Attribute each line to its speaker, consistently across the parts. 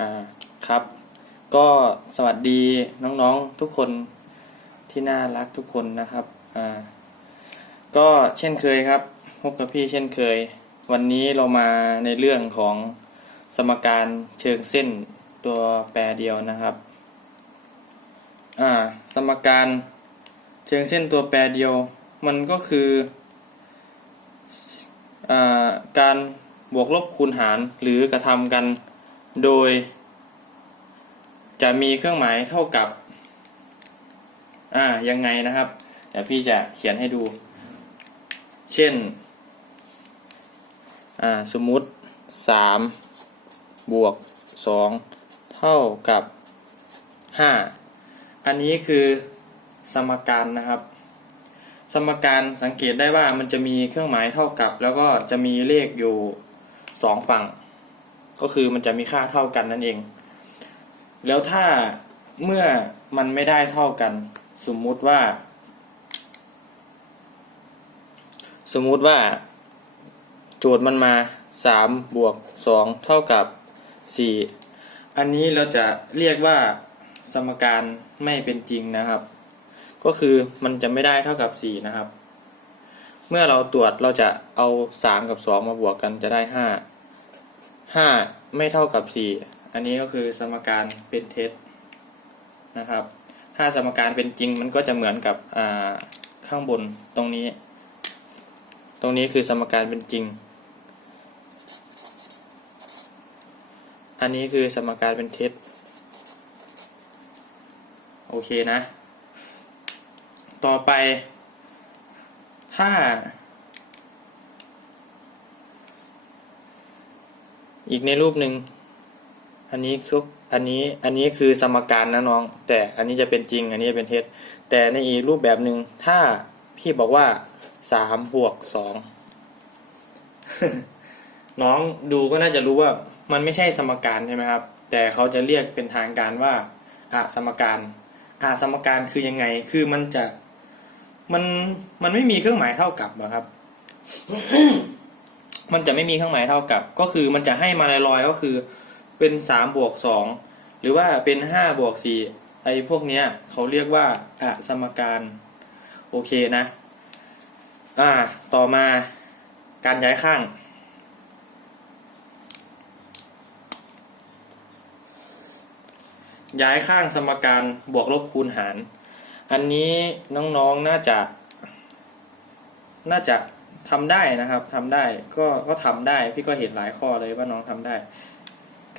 Speaker 1: อ่าครับ ก็สวัสดีน้องๆทุกคนที่น่ารักทุกคนนะครับอ่าก็เช่นเคยครับพบกับพี่เช่นเคย วันนี้เรามาในเรื่องของสมการเชิงเส้นตัวแปรเดียวนะครับอ่าสมการเชิงเส้นตัวแปรเดียว มันก็คืออาการบวกลบคูณหารหรือกระทำกัน โดย จะมีเครื่องหมายเท่ากับ อ่า ยังไงนะครับ เดี๋ยวพี่จะเขียนให้ดู เช่น อ่า สมมุติสามบวกสองเท่ากับห้าอันนี้คือสมการนะครับ สมการสังเกตได้ว่ามันจะมีเครื่องหมายเท่ากับ แล้วก็จะมีเลขอยู่สองฝั่ง ก็คือมันจะมีค่าเท่ากันนั่นเอง แล้วถ้าเมื่อมันไม่ได้เท่ากัน สมมุติว่า สมมุติว่า โจทย์มันมาสามบวกสองเท่ากับสี่อันนี้เราจะเรียกว่าสมการไม่เป็นจริงนะครับ ก็คือมันจะไม่ได้เท่ากับสี่นะครับ เมื่อเราตรวจเราจะเอาสามกับสองมาบวกกันจะได้ห้า ห้าไม่เท่ากับสี่อันนี้ก็คือสมการเป็นเท็จนะครับถ้าสมการเป็นจริงมันก็จะเหมือนกับอ่าข้างบนตรงนี้ ตรงนี้คือสมการเป็นจริง อันนี้คือสมการเป็นเท็จโอเคนะ ต่อไปถ้า อีกในรูปหนึ่งอันนี้คืออันนี้อันนี้คือสมการนะน้อง แต่อันนี้จะเป็นจริง อันนี้จะเป็นเท็จแต่ในอีกรูปแบบหนึ่งถ้าพี่บอกว่าสามบวกสองน้องดูก็น่าจะรู้ว่ามันไม่ใช่สมการใช่ไหมครับ แต่เขาจะเรียกเป็นทางการว่าอะสมการอะสมการคือยังไง คือมันจะมันมันไม่มีเครื่องหมายเท่ากับเหรอครับ มันจะไม่มีเครื่องหมายเท่ากับ ก็คือมันจะให้มาลอยๆก็คือเป็นสามบวกสองหรือว่าเป็นห้าบวกสี่ไอ้พวกเนี้ยเขาเรียกว่าอะสมการโอเคนะ อ่า ต่อมาการย้ายข้าง ย้ายข้างสมการบวกลบคูณหาร อันนี้น้องๆน่าจะ น่าจะ ทำได้นะครับทำได้ก็ก็ทำได้ พี่ก็เห็นหลายข้อเลยว่าน้องทำได้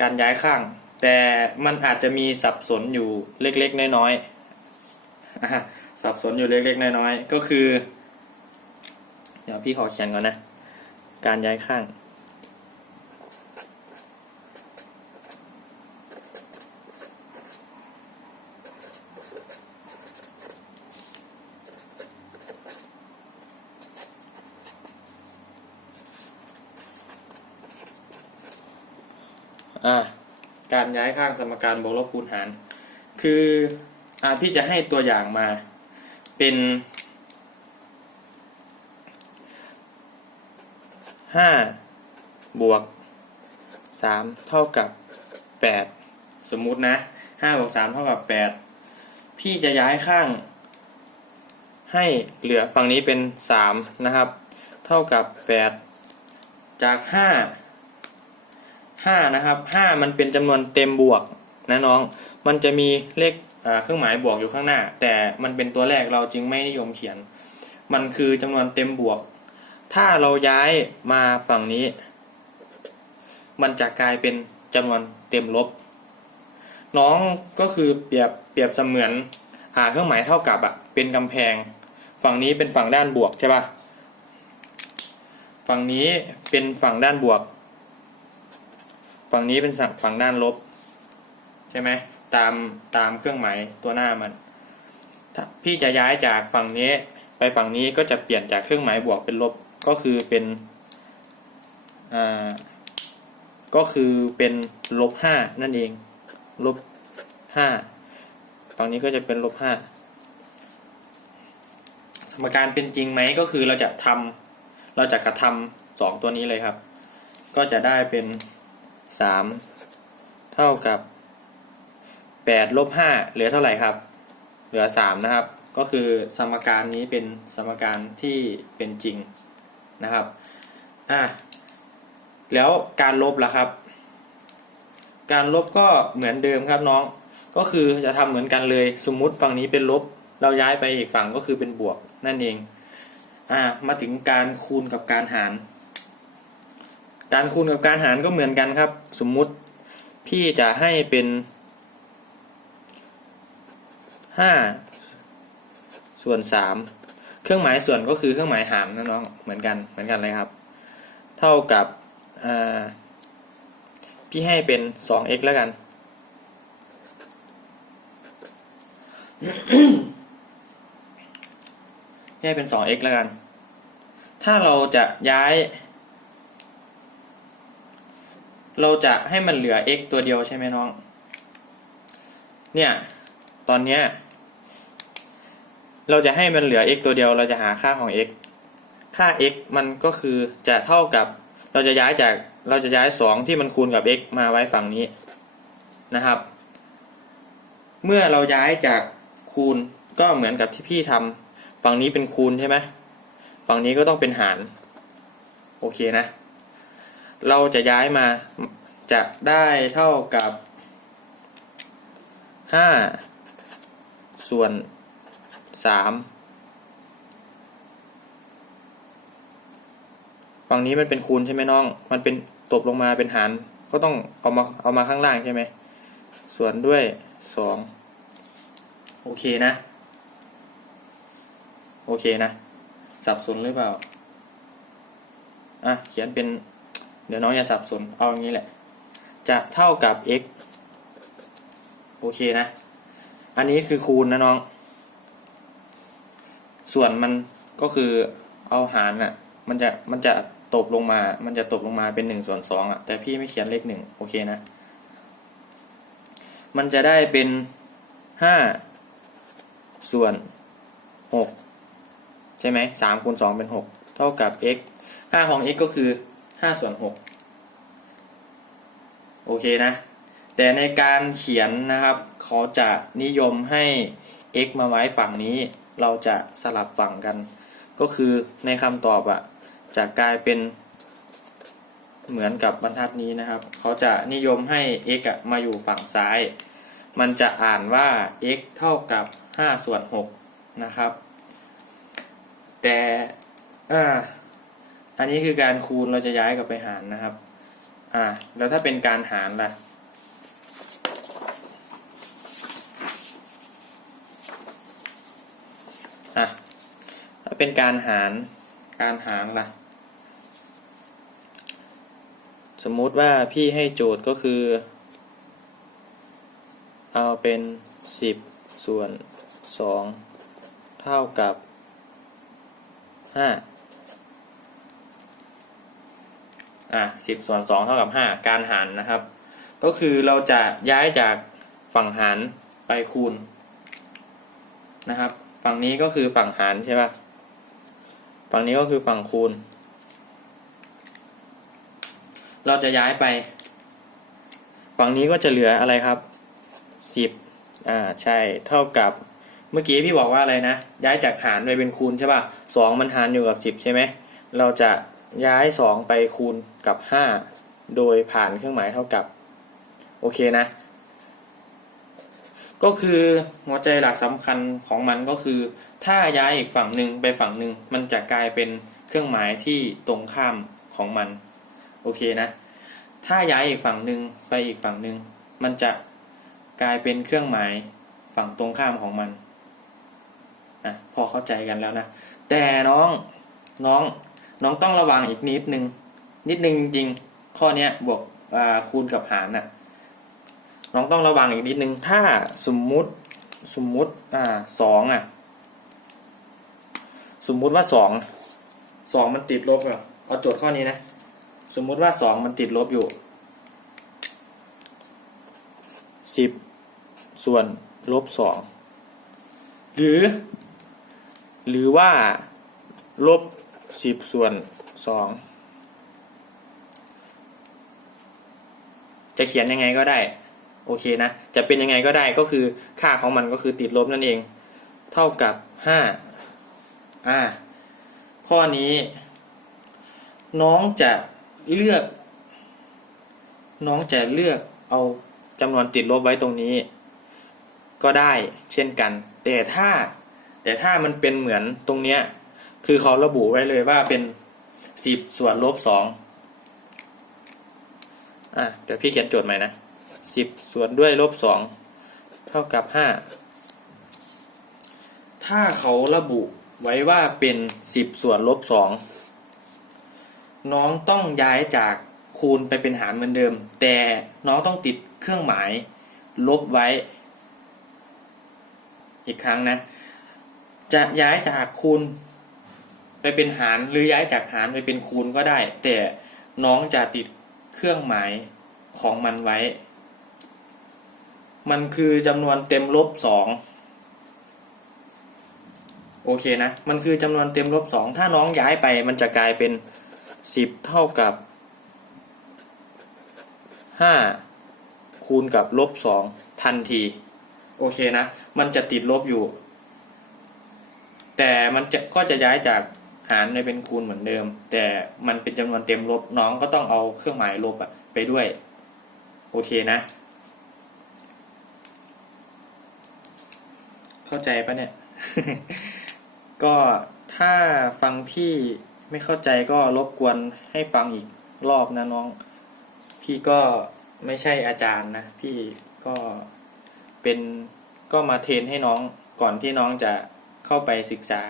Speaker 1: การย้ายข้าง แต่มันอาจจะมีสับสนอยู่เล็กๆน้อยๆสับสนอยู่เล็กๆน้อยๆก็คือ เดี๋ยวพี่ขอเขียนก่อนนะ การย้ายข้าง อ่าการย้ายข้างสมการบวกลบคูณหาร คืออ่าพี่จะให้ตัวอย่างมาเป็นห้าบวกสามเท่ากับแปดสมมุตินะห้าบวกสามเท่ากับแปดพี่จะย้ายข้าง ให้เหลือฝั่งนี้เป็นสามนะครับ เท่ากับแปดจากห้า ห้านะครับห้ามันเป็นจำนวนเต็มบวกนะน้อง มันจะมีเลขเครื่องหมายบวกอยู่ข้างหน้า แต่มันเป็นตัวแรกเราจึงไม่นิยมเขียน มันคือจำนวนเต็มบวก ถ้าเราย้ายมาฝั่งนี้ มันจะกลายเป็นจำนวนเต็มลบ น้องก็คือเปรียบเปรียบเสมือนอ่าเครื่องหมายเท่ากับอะเป็นกำแพง ฝั่งนี้เป็นฝั่งด้านบวกใช่ปะฝั่งนี้เป็นฝั่งด้านบวก ฝั่งนี้เป็นฝั่งด้านลบ ใช่ไหมตามตามเครื่องหมายตัวหน้ามันพี่จะย้ายจากฝั่งนี้ไปฝั่งนี้ก็จะเปลี่ยนจากเครื่องหมายบวกเป็นลบก็คือเป็นอ่าก็คือเป็นลบห้านั่นเองลบห้าฝั่งนี้ก็จะเป็นลบห้าสมการเป็นจริงไหมก็คือเราจะทำเราจะกระทำสองตัวนี้เลยครับ ก็จะได้เป็น สามเท่ากับแปดลบห้าเหลือเท่าไหร่ครับ เหลือสามนะครับ ก็คือสมการนี้เป็นสมการที่เป็นจริงนะครับอะแล้วการลบล่ะครับ การลบก็เหมือนเดิมครับน้อง ก็คือจะทำเหมือนกันเลย สมมุติฝั่งนี้เป็นลบ เราย้ายไปอีกฝั่งก็คือเป็นบวกนั่นเอง อะมาถึงการคูณกับการหาร การคูณกับการหารก็เหมือนกันครับ สมมุติพี่จะให้เป็นห้าส่วนสามเครื่องหมายส่วนก็คือเครื่องหมายหารนะน้องเหมือนกันเหมือนกันเลยครับ เท่ากับพี่ให้เป็นสอง x แล้วกัน ให้เป็นสอง x แล้วกัน ถ้าเราจะย้าย เราจะให้มันเหลือ x ตัวเดียวใช่ไหมน้อง เนี่ย ตอนเนี้ย เราจะให้มันเหลือ x ตัวเดียว เราจะหาค่าของ x ค่า x มันก็คือจะเท่ากับ เราจะย้ายจาก เราจะย้าย 2 ที่มันคูณกับ x มาไว้ฝั่งนี้นะครับ เมื่อเราย้ายจากคูณก็เหมือนกับที่พี่ทำฝั่งนี้เป็นคูณใช่ไหมฝั่งนี้ก็ต้องเป็นหาร โอเคนะ เราจะย้ายมาจะได้เท่ากับ 5 ส่วน 3 ฝั่งนี้มันเป็นคูณใช่ไหมน้อง มันเป็นตบลงมาเป็นหาร ก็ต้องเอามาเอามาข้างล่างใช่ไหม ส่วนด้วย 2 โอเคนะ โอเคนะ สับสนหรือเปล่า อะ เขียนเป็น เดี๋ยวน้องอย่าสับสนเอาอย่างนี้แหละ จะเท่ากับ x โอเคนะ อันนี้คือคูณนะน้อง ส่วนมันก็คือเอาหารน่ะ มันจะมันจะตบลงมา มันจะตบลงมาเป็นหนึ่งส่วนสองอะ แต่พี่ไม่เขียนเลขหนึ่งโอเคนะ มันจะได้เป็นห้าส่วนหกใช่ไหมสามคูณสองเป็นหกเท่ากับ x ค่าของ x ก็คือ ห้าส่วนหกโอเคนะ แต่ในการเขียนนะครับเขาจะนิยมให้ x มาไว้ฝั่งนี้ เราจะสลับฝั่งกัน ก็คือในคำตอบอะจะกลายเป็นเหมือนกับบรรทัดนี้นะครับ เขาจะนิยมให้ x อะมาอยู่ฝั่งซ้าย มันจะอ่านว่า x เท่ากับ 5 ส่วน 6 นะครับ แต่ อันนี้คือการคูณเราจะย้ายกลับไปหารนะครับ อ่า แล้วถ้าเป็นการหารล่ะ อะ ถ้าเป็นการหาร การหารล่ะ สมมุติว่าพี่ให้โจทย์ก็คือ เอาเป็นสิบส่วนสองเท่ากับห้า อะสิบส่วนสองเท่ากับห้าการหารนะครับ ก็คือเราจะย้ายจากฝั่งหารไปคูณนะครับ ฝั่งนี้ก็คือฝั่งหารใช่ปะฝั่งนี้ก็คือฝั่งคูณ เราจะย้ายไป ฝั่งนี้ก็จะเหลืออะไรครับสิบอ่าใช่เท่ากับเมื่อกี้พี่บอกว่าอะไรนะ ย้ายจากหารไปเป็นคูณใช่ป่ะสองมันหารอยู่กับสิบใช่ไหมเราจะ ย้ายสองไปคูณกับห้าโดยผ่านเครื่องหมายเท่ากับ โอเคนะ ก็คือหัวใจหลักสำคัญของมันก็คือ ถ้าย้ายอีกฝั่งหนึ่งไปฝั่งหนึ่งมันจะกลายเป็นเครื่องหมายที่ตรงข้ามของมัน โอเคนะ ถ้าย้ายอีกฝั่งหนึ่งไปอีกฝั่งหนึ่งมันจะกลายเป็นเครื่องหมายฝั่งตรงข้ามของมันอะพอเข้าใจกันแล้วนะ แต่น้องน้อง น้องต้องระวังอีกนิดนึง นิดนึงจริงข้อเนี้ยบวกคูณกับหารน่ะน้องต้องระวังอีกนิดนึง ถ้าสมมุติสมมุติอ่าสองอะ สมมุติว่าสองสองมันติดลบเหรอเอาโจทย์ข้อนี้นะ สมมุติว่าสองมันติดลบอยู่สิบส่วนลบสองหรือ หรือว่าลบ สิบส่วนสองจะเขียนยังไงก็ได้ โอเคนะ จะเป็นยังไงก็ได้ก็คือค่าของมันก็คือติดลบนั่นเอง เท่ากับห้าอ่า ข้อนี้ น้องจะเลือก น้องจะเลือกเอาจำนวนติดลบไว้ตรงนี้ ก็ได้เช่นกัน แต่ถ้า แต่ถ้ามันเป็นเหมือนตรงเนี้ย คือเขาระบุไว้เลยว่าเป็นสิบส่วนลบสองอะเดี๋ยวพี่เขียนโจทย์ใหม่นะสิบส่วนด้วยลบสองเท่ากับห้าถ้าเขาระบุไว้ว่าเป็นสิบส่วนลบสองน้องต้องย้ายจากคูณไปเป็นหารเหมือนเดิม แต่น้องต้องติดเครื่องหมาย ลบไว้ อีกครั้งนะ จะย้ายจากคูณ ไปเป็นหารหรือย้ายจากหารไปเป็นคูณก็ได้ แต่น้องจะติดเครื่องหมายของมันไว้ มันคือจำนวนเต็มลบสองโอเคนะ มันคือจำนวนเต็มลบสองถ้าน้องย้ายไปมันจะกลายเป็นสิบเท่ากับห้าคูณกับลบสองทันที โอเคนะ มันจะติดลบอยู่ แต่มันจะก็จะย้ายจาก หารไปเป็นคูณเหมือนเดิม แต่มันเป็นจำนวนเต็มลบน้องก็ต้องเอาเครื่องหมายลบอะไปด้วย โอเคนะ เข้าใจปะเนี่ย ก็ถ้าฟังพี่ไม่เข้าใจก็รบกวนให้ฟังอีกรอบนะน้อง พี่ก็ไม่ใช่อาจารย์นะ พี่ก็เป็นก็มาเทรนให้น้องก่อนที่น้องจะเข้าไปศึกษา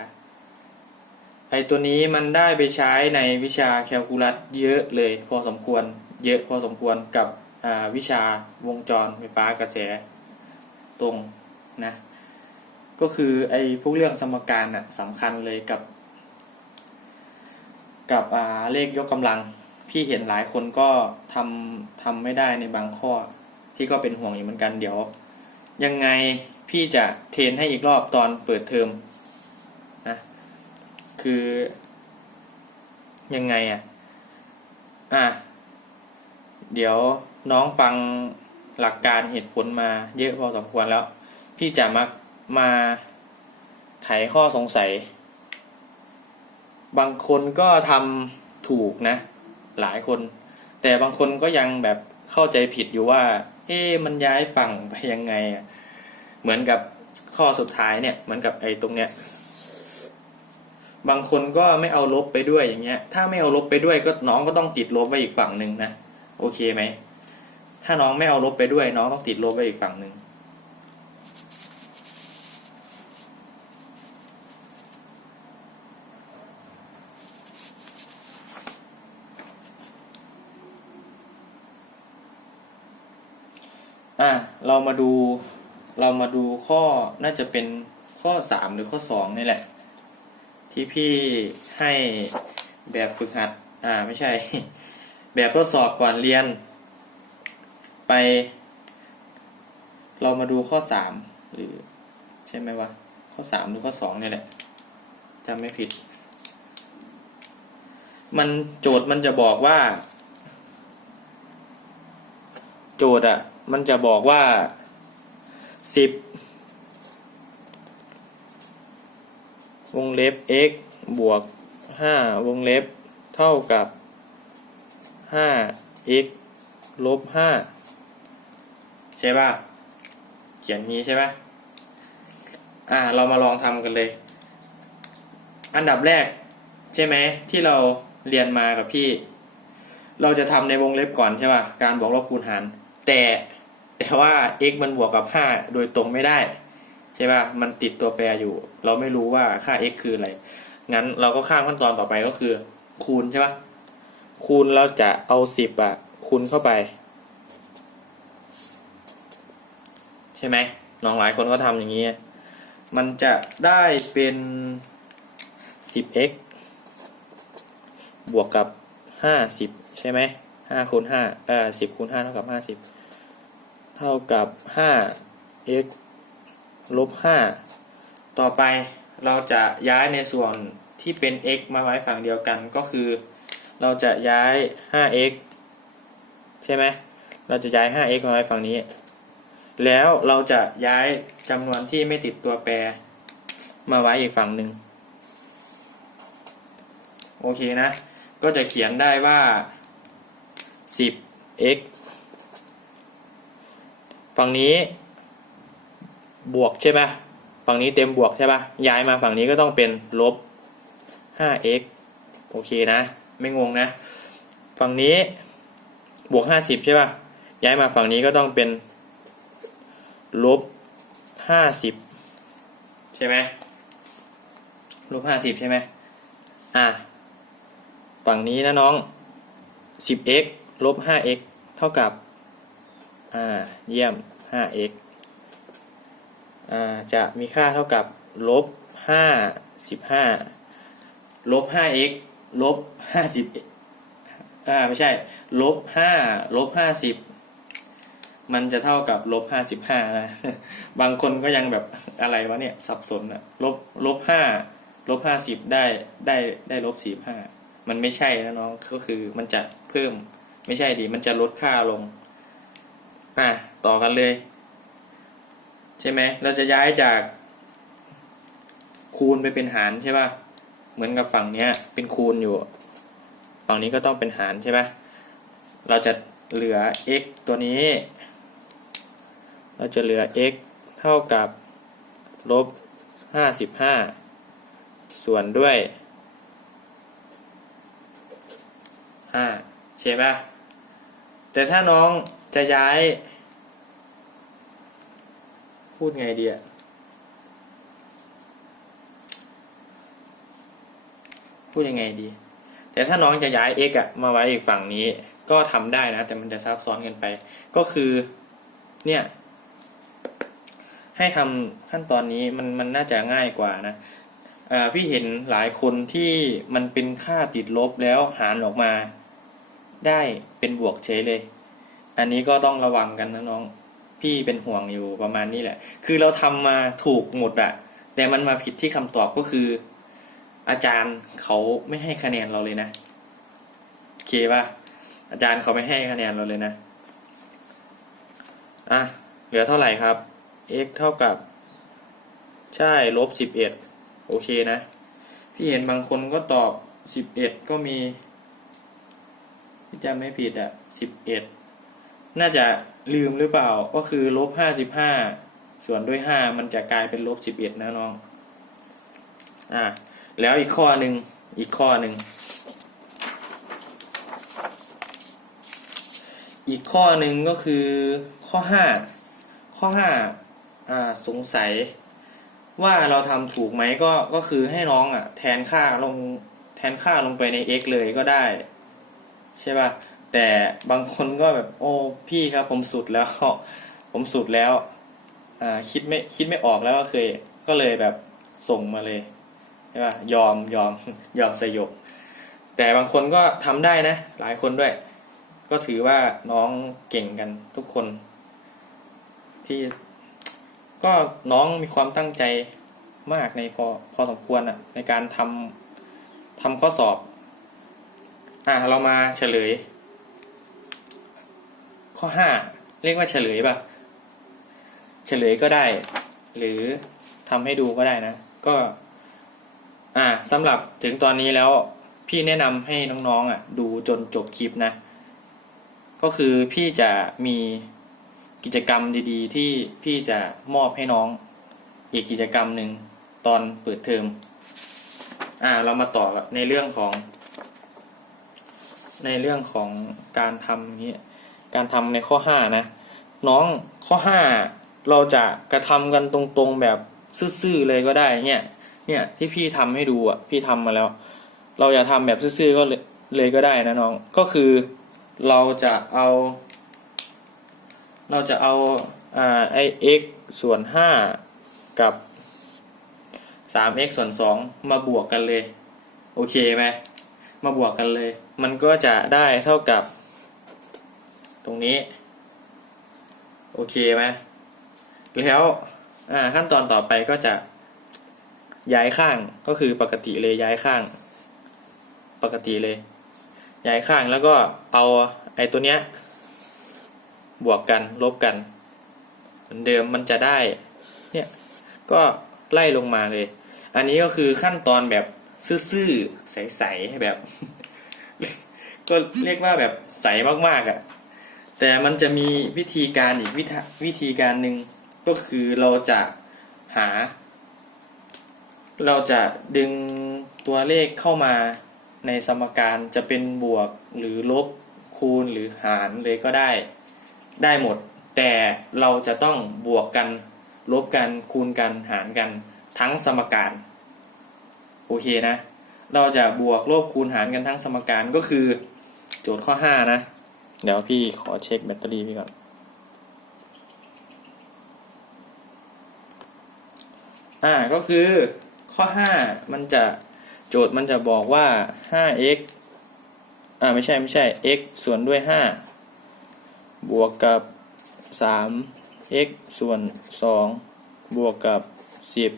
Speaker 1: ไอตัวนี้มันได้ไปใช้ในวิชาแคลคูลัสเยอะเลย พอสมควรเยอะพอสมควรกับวิชาวงจรไฟฟ้ากระแสตรงนะก็คือไอ้พวกเรื่องสมการน่ะสำคัญเลยกับ กับเลขยกกำลัง พี่เห็นหลายคนก็ทำทำไม่ได้ในบางข้อพี่ก็เป็นห่วงอยู่เหมือนกันเดี๋ยว ยังไงพี่จะเทรนให้อีกรอบตอนเปิดเทอม คือยังไงอะ อะ เดี๋ยวน้องฟังหลักการเหตุผลมาเยอะพอสมควรแล้ว พี่จะมามาไขข้อสงสัย บางคนก็ทำถูกนะ หลายคน แต่บางคนก็ยังแบบเข้าใจผิดอยู่ว่า เอ๊มันย้ายฝั่งไปยังไงอะ เหมือนกับข้อสุดท้ายเนี่ย เหมือนกับไอ้ตรงเนี้ย บางคนก็ไม่เอาลบไปด้วยอย่างเงี้ย ถ้าไม่เอาลบไปด้วยก็น้องก็ต้องติดลบไว้อีกฝั่งหนึ่งนะโอเคไหมถ้าน้องไม่เอาลบไปด้วย น้องต้องติดลบไว้อีกฝั่งหนึ่งอะเรามาดูเรามาดูข้อน่าจะเป็นข้อสามหรือข้อสองนี่แหละ ที่พี่ให้แบบฝึกหัด อ่าไม่ใช่ แบบทดสอบก่อนเรียน ไป เรามาดูข้อสามหรือ ใช่ไหมวะ ข้อสามหรือข้อสองนี่แหละจำไม่ผิด มันโจทย์มันจะบอกว่า โจทย์อะมันจะบอกว่าสิบ วงเล็บ x บวกห้าวงเล็บ เท่ากับห้า x ลบห้าใช่ป่ะ เขียนนี้ใช่ป่ะ อ่า เรามาลองทำกันเลย อันดับแรก ใช่ไหม ที่เราเรียนมากับพี่ เราจะทำในวงเล็บก่อนใช่ป่ะ การบวกลบคูณหาร แต่แต่ว่า x มันบวกกับ 5 โดยตรงไม่ได้ ใช่ป่ะ มันติดตัวแปรอยู่ เราไม่รู้ว่าค่า x คืออะไร งั้นเราก็ข้ามขั้นตอนต่อไปก็คือ คูณใช่ปะคูณเราจะเอา10อะคูณเข้าไป ใช่ไหมน้องหลายคนก็ทำอย่างนี้ มันจะได้เป็น 10x บวกกับ 50 ใช่ไหม5คูณ5เอ่อ10คูณ5เท่ากับ 50 เท่ากับ 5x ลบ5 ต่อไปเราจะย้ายในส่วนที่เป็น x มาไว้ฝั่งเดียวกันก็คือ เราจะย้าย 5x ใช่ไหมเราจะย้าย 5x มาไว้ฝั่งนี้ แล้วเราจะย้ายจำนวนที่ไม่ติดตัวแปร มาไว้อีกฝั่งหนึ่งโอเคนะ ก็จะเขียนได้ว่า 10x ฝั่งนี้บวกใช่ปะ ฝั่งนี้เต็มบวกใช่ปะย้ายมาฝั่งนี้ก็ต้องเป็นลบ 5x โอเคนะ ไม่งงนะ ฝั่งนี้บวก 50 ใช่ปะย้ายมาฝั่งนี้ก็ต้องเป็นลบ 50 ใช่ไหมลบ 50 ใช่ไหมอะ ฝั่งนี้นะน้อง 10x ลบ 5x เท่ากับ อ่า เยี่ยม 5x จะมีค่าเท่ากับลบ55ลบ 5x ลบ50อ่าไม่ใช่ลบ5ลบ50มันจะเท่ากับลบ55นะบางคนก็ยังแบบอะไรวะเนี่ยสับสนอะลบลบ5ลบ50ได้ได้ได้ลบ45มันไม่ใช่นะน้องก็คือมันจะเพิ่มไม่ใช่ดิมันจะลดค่าลง อะต่อกันเลย ใช่ไหมเราจะย้ายจากคูณไปเป็นหารใช่ป่ะเหมือนกับฝั่งเนี้ย เป็นคูณอยู่ ฝั่งนี้ก็ต้องเป็นหารใช่ป่ะเราจะเหลือ x ตัวนี้ เราจะเหลือ x เท่ากับลบ55ส่วนด้วย5ใช่ป่ะแต่ถ้าน้องจะย้าย พูดไงดีอะพูดยังไงดี แต่ถ้าน้องจะย้าย x อะมาไว้อีกฝั่งนี้ ก็ทำได้นะ แต่มันจะซับซ้อนเกันไป ก็คือ เนี่ย ให้ทำขั้นตอนนี้มันมันน่าจะง่ายกว่านะพี่เห็นหลายคนที่มันเป็นค่าติดลบแล้วหารออกมา ได้เป็นบวกเฉยเลย อันนี้ก็ต้องระวังกันนะน้อง พี่เป็นห่วงอยู่ประมาณนี้แหละ คือเราทำมาถูกหมดอะแต่มันมาผิดที่คำตอบก็คือ อาจารย์เขาไม่ให้คะแนนเราเลยนะโอเคป่ะอาจารย์เขาไม่ให้คะแนนเราเลยนะอะเหลือเท่าไหร่ครับ x เท่ากับ ใช่ลบสิบเอ็ดโอเคนะ พี่เห็นบางคนก็ตอบสิบเอ็ดก็มีพี่จำไม่ผิดอะสิบเอ็ดน่าจะ ลืมหรือเปล่าก็คือลบห้าสิบห้าส่วนด้วยห้ามันจะกลายเป็นลบสิบเอ็ดนะน้อง อะแล้วอีกข้อหนึ่งอีกข้อหนึ่งอีกข้อหนึ่งก็คือข้อห้าข้อห้าอ่าสงสัยว่าเราทำถูกไหมก็ก็คือให้น้องอะ แทนค่าลงแทนค่าลงไปใน x เลยก็ได้ ใช่ป่ะ แต่บางคนก็แบบโอ้พี่ครับ ผมสุดแล้ว ผมสุดแล้วอ่าคิดไม่คิดไม่ออกแล้วก็เคยก็เลยแบบส่งมาเลยใช่ป่ะยอมยอมยอมสยบ แต่บางคนก็ทำได้นะ หลายคนด้วย ก็ถือว่าน้องเก่งกันทุกคน ที่ก็น้องมีความตั้งใจมากในพอพอสมควรอะในการทำทำข้อสอบ อะเรามาเฉลย ข้อห้าเรียกว่าเฉลยป่ะ เฉลยก็ได้ หรือทำให้ดูก็ได้นะ ก็ อ่าสำหรับถึงตอนนี้แล้ว พี่แนะนำให้น้องๆอะ ดูจนจบคลิปนะ ก็คือพี่จะมีกิจกรรมดีๆ ที่พี่จะมอบให้น้อง อีกกิจกรรมหนึ่งตอนเปิดเทอม อ่า เรามาต่อในเรื่องของ ในเรื่องของการทำนี้ การทำในข้อห้านะน้องข้อห้าเราจะกระทำกันตรงๆแบบซื่อๆเลยก็ได้เนี่ยเนี่ยที่พี่ทำให้ดูอะพี่ทำมาแล้ว เราอย่าทำแบบซื่อๆก็เลยก็ได้นะน้องก็คือเราจะเอา เราจะเอาอ่าไอ x ส่วนห้ากับสาม x ส่วนสองมาบวกกันเลย โอเคไหมมาบวกกันเลย มันก็จะได้เท่ากับ ตรงนี้ โอเคไหมแล้วขั้นตอนต่อไปก็จะย้ายข้างก็คือปกติเลยย้ายข้าง ปกติเลย ย้ายข้างแล้วก็เอาไอ้ตัวเนี้ย บวกกันลบกัน เหมือนเดิมมันจะได้ เนี่ยก็ไล่ลงมาเลย อันนี้ก็คือขั้นตอนแบบซื่อๆใสๆแบบ ก็เรียกว่าแบบใสมากๆอะ่ะ แต่มันจะมีวิธีการอีกวิธวิธีการหนึ่งก็คือเราจะหา เราจะดึงตัวเลขเข้ามาในสมการจะเป็นบวกหรือลบคูณหรือหารเลยก็ได้ ได้หมด แต่เราจะต้องบวกกัน ลบกันคูณกันหารกันทั้งสมการ โอเคนะ เราจะบวกลบคูณหารกันทั้งสมการก็คือ โจทย์ข้อ 5 นะ เดี๋ยวพี่ขอเช็คแบตเตอรี่พี่ก่อนอ่าก็คือข้อ 5 มันจะโจทย์มันจะบอกว่า 5x อ่าไม่ใช่ไม่ใช่ x ส่วนด้วย 5 บวกกับ 3x ส่วน 2 บวกกับ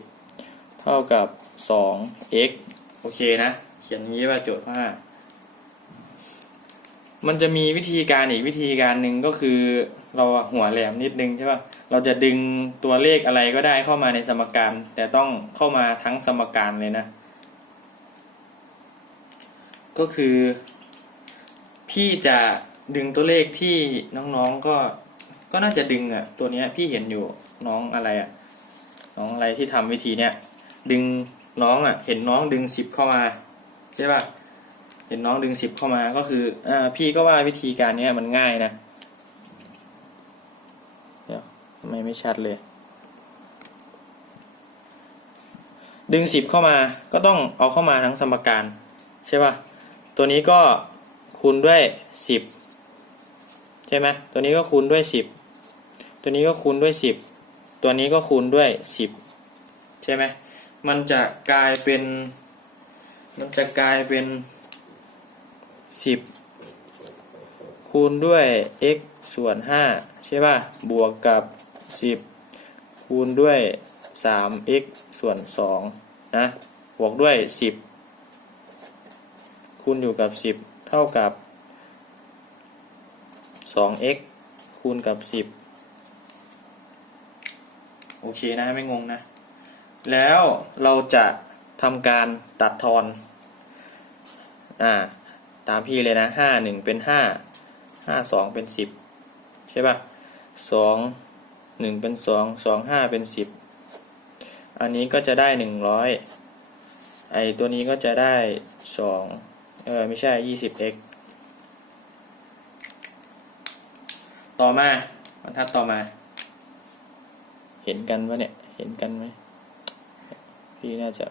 Speaker 1: 10 เท่ากับ 2x โอเคนะ เขียนอย่างนี้ว่าโจทย์ข้อ 5 มันจะมีวิธีการอีกวิธีการหนึ่งก็คือ เราหัวแหลมนิดนึงใช่ป่ะเราจะดึงตัวเลขอะไรก็ได้เข้ามาในสมการ แต่ต้องเข้ามาทั้งสมการเลยนะ ก็คือ พี่จะดึงตัวเลขที่น้องๆก็ก็น่าจะดึงอะ ตัวเนี้ยพี่เห็นอยู่น้องอะไรอะน้องอะไรที่ทำวิธีเนี้ยดึงน้องอะ เห็นน้องดึงสิบเข้ามาใช่ป่ะ เห็นน้องดึงสิบเข้ามาก็คืออ่าพี่ก็ว่าวิธีการเนี้ยมันง่ายนะเดี๋ยวทำไมไม่ชัดเลย ดึงสิบเข้ามาก็ต้องเอาเข้ามาทั้งสมการใช่ป่ะตัวนี้ก็คูณด้วยสิบใช่ไหมตัวนี้ก็คูณด้วยสิบตัวนี้ก็คูณด้วยสิบตัวนี้ก็คูณด้วยสิบใช่ไหมมันจะกลายเป็น มันจะกลายเป็น สิบคูณด้วย x ส่วนห้าใช่ป่ะ บวกกับสิบคูณด้วย 3x ส่วนสองนะ บวกด้วยสิบคูณอยู่กับ10เท่ากับ 2x คูณกับ10โอเคนะไม่งงนะ แล้วเราจะทำการตัดทอน อ่า ตามพี่เลยนะ5 1เป็น5 5 2เป็น10ใช่ปะ่ะ2 1เป็น2 2 5เป็น10อันนี้ก็จะได้100ไอตัวนี้ก็จะได้2เออไม่ใช่ 20x ต่อมาบรรทัดต่อมา เห็นกันปะเนี่ย เห็นกันไหมพี่น่าจะ